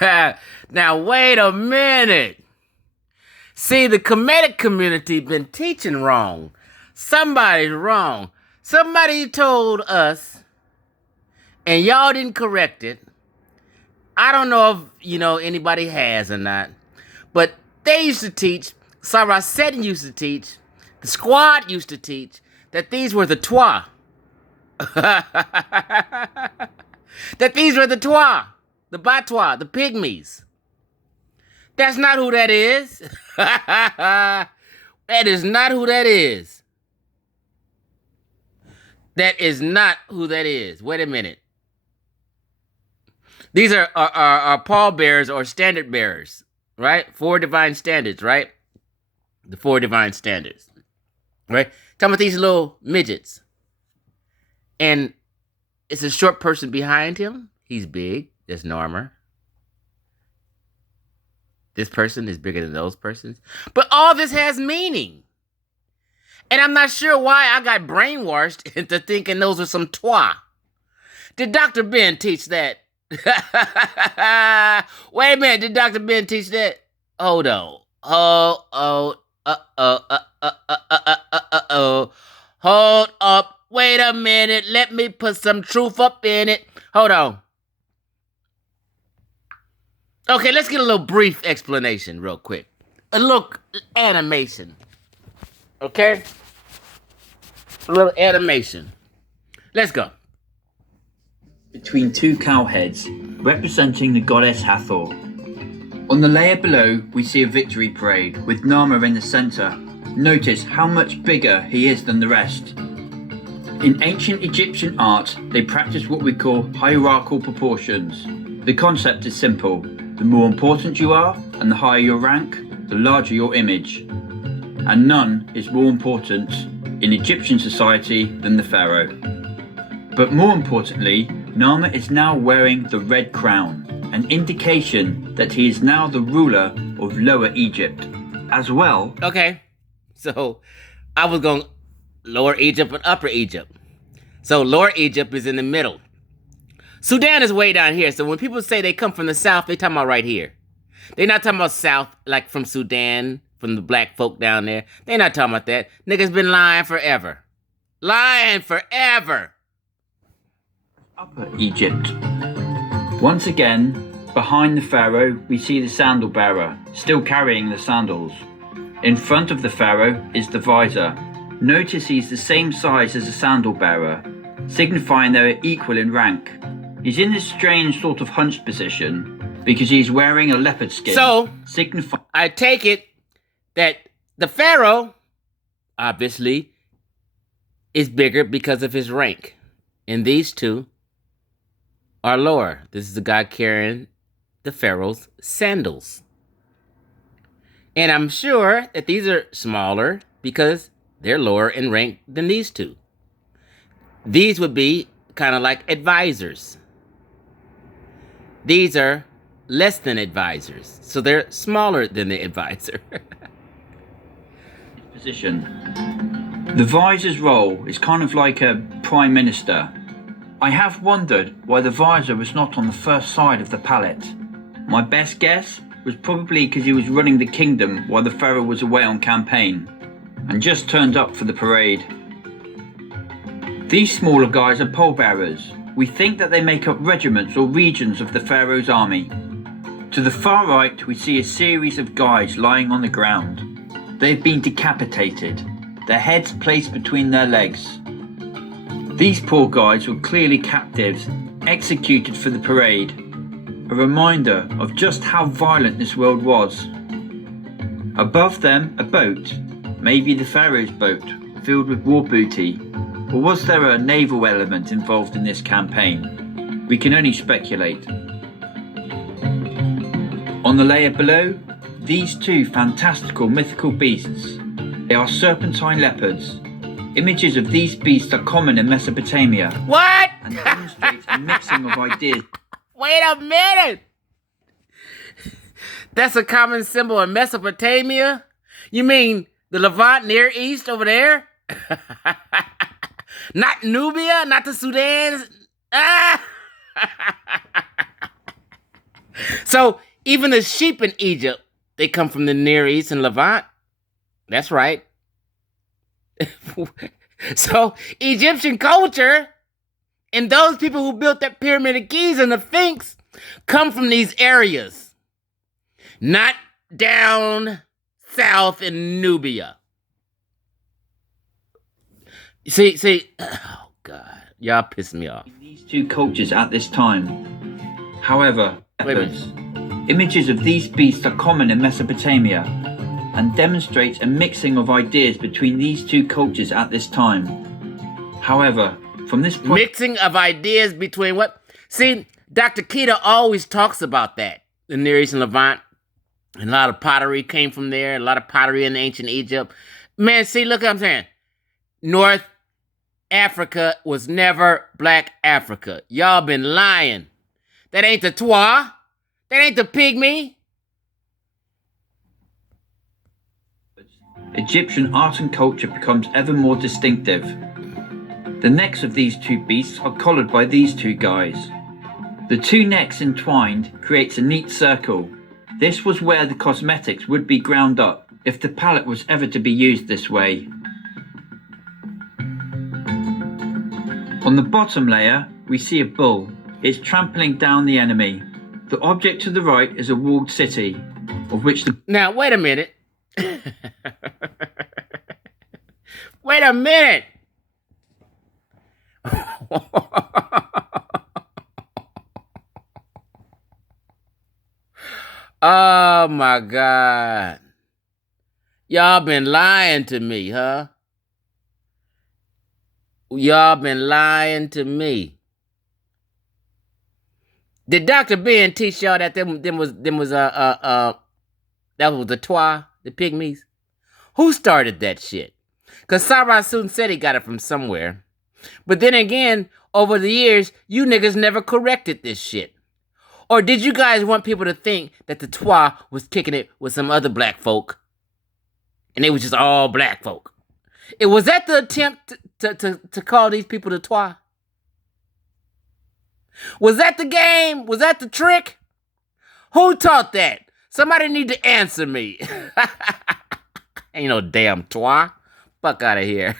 Now, wait a minute. See, the comedic community been teaching wrong. Somebody's wrong. Somebody told us, and y'all didn't correct it. I don't know if, anybody has or not. But they used to teach, Seti used to teach, the squad used to teach, that these were the Twa. That these were the Twa, the Batwa, the Pygmies. That's not who that is. That is not who that is. That is not who that is. Wait a minute. These are pallbearers or standard bearers, right? 4 divine standards, right? The 4 divine standards, right? Talking about these little midgets. And it's a short person behind him. He's big. There's Norma. This person is bigger than those persons. But all this has meaning. And I'm not sure why I got brainwashed into thinking those are some Twa. Did Dr. Ben teach that? Wait a minute. Did Dr. Ben teach that? Hold on. Hold up. Wait a minute. Let me put some truth up in it. Hold on. Okay, let's get a little brief explanation real quick. A little animation. Okay? A little animation. Let's go. Between 2 cow heads, representing the goddess Hathor. On the layer below, we see a victory parade with Nama in the center. Notice how much bigger he is than the rest. In ancient Egyptian art, they practice what we call hierarchical proportions. The concept is simple. The more important you are, and the higher your rank, the larger your image. And none is more important in Egyptian society than the pharaoh. But more importantly, Nama is now wearing the red crown, an indication that he is now the ruler of Lower Egypt. As well... Okay, so I was going Lower Egypt and Upper Egypt. So Lower Egypt is in the middle. Sudan is way down here. So when people say they come from the south, they talking about right here. They're not talking about south, like from Sudan, from the black folk down there. They're not talking about that. Niggas been lying forever. Lying forever. Upper Egypt. Once again, behind the pharaoh, we see the sandal bearer, still carrying the sandals. In front of the pharaoh is the visor. Notice he's the same size as the sandal bearer, signifying they're equal in rank. He's in this strange sort of hunched position because he's wearing a leopard skin. So, I take it that the pharaoh, obviously, is bigger because of his rank. And these two are lower. This is the guy carrying the pharaoh's sandals. And I'm sure that these are smaller because they're lower in rank than these two. These would be kind of like advisors. These are less than advisors. So they're smaller than the advisor. Position. The visor's role is kind of like a prime minister. I have wondered why the visor was not on the first side of the palette. My best guess was probably because he was running the kingdom while the pharaoh was away on campaign, and just turned up for the parade. These smaller guys are pallbearers. We think that they make up regiments or regions of the pharaoh's army. To the far right, we see a series of guys lying on the ground. They've been decapitated, their heads placed between their legs. These poor guys were clearly captives, executed for the parade. A reminder of just how violent this world was. Above them, a boat, maybe the pharaoh's boat, filled with war booty. Or was there a naval element involved in this campaign? We can only speculate. On the layer below, these 2 fantastical mythical beasts. They are serpentine leopards. Images of these beasts are common in Mesopotamia. What? And demonstrate a mixing of ideas. Wait a minute! That's a common symbol in Mesopotamia? You mean the Levant, Near East over there? Not Nubia? Not the Sudan? Ah! So even the sheep in Egypt, they come from the Near East and Levant. That's right. So Egyptian culture and those people who built that pyramid of Giza and the Sphinx come from these areas, not down south in Nubia. See, oh God, y'all piss me off. These two cultures at this time. However, images of these beasts are common in Mesopotamia and demonstrates a mixing of ideas between these two cultures at this time. However, from this point... Mixing of ideas between what? See, Dr. Keita always talks about that. The Near East and Levant. And a lot of pottery came from there. A lot of pottery in ancient Egypt. Man, see, look what I'm saying. North Africa was never Black Africa. Y'all been lying. That ain't the Twa. That ain't the Pygmy. Egyptian art and culture becomes ever more distinctive. The necks of these two beasts are collared by these two guys. The two necks entwined creates a neat circle. This was where the cosmetics would be ground up if the palette was ever to be used this way. On the bottom layer, we see a bull. It's trampling down the enemy. The object to the right is a walled city, of which the... Now, wait a minute. Wait a minute. Oh my God. Y'all been lying to me, huh? Y'all been lying to me. Did Dr. Ben teach y'all that that was the Twa, the Pygmies? Who started that shit? Because Sarah Seti got it from somewhere. But then again, over the years, you niggas never corrected this shit. Or did you guys want people to think that the Twa was kicking it with some other black folk? And they was just all black folk. Was that the attempt to call these people the Twa? Was that the game? Was that the trick? Who taught that? Somebody need to answer me. Ain't no damn Twa. Fuck out of here.